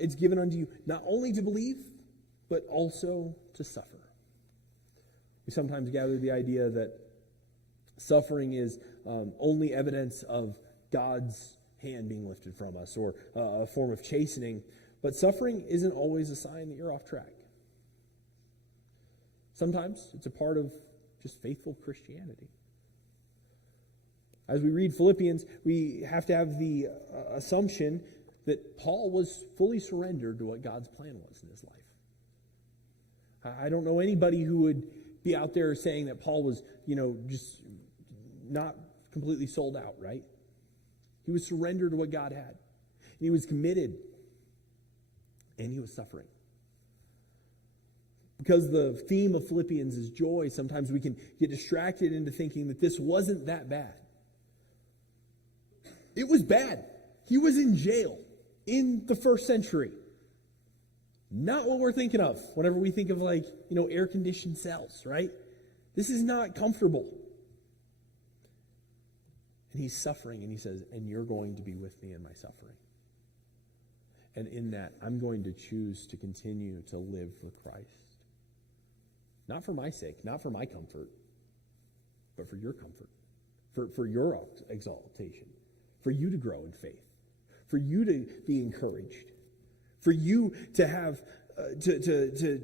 it's given unto you not only to believe, but also to suffer. We sometimes gather the idea that suffering is only evidence of God's hand being lifted from us, or a form of chastening. But suffering isn't always a sign that you're off track. Sometimes it's a part of just faithful Christianity. As we read Philippians, we have to have the assumption that Paul was fully surrendered to what God's plan was in his life. I don't know anybody who would be out there saying that Paul was, just not completely sold out, right? He was surrendered to what God had. And he was committed. And he was suffering. Because the theme of Philippians is joy, sometimes we can get distracted into thinking that this wasn't that bad. It was bad. He was in jail in the first century. Not what we're thinking of whenever we think of air-conditioned cells, right? This is not comfortable. And he's suffering, and he says, and you're going to be with me in my suffering. And in that, I'm going to choose to continue to live for Christ. Not for my sake, not for my comfort, but for your comfort, for your exaltation, for you to grow in faith, for you to be encouraged, for you to have, to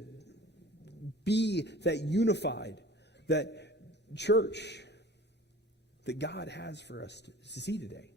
be that unified, that church that God has for us to see today.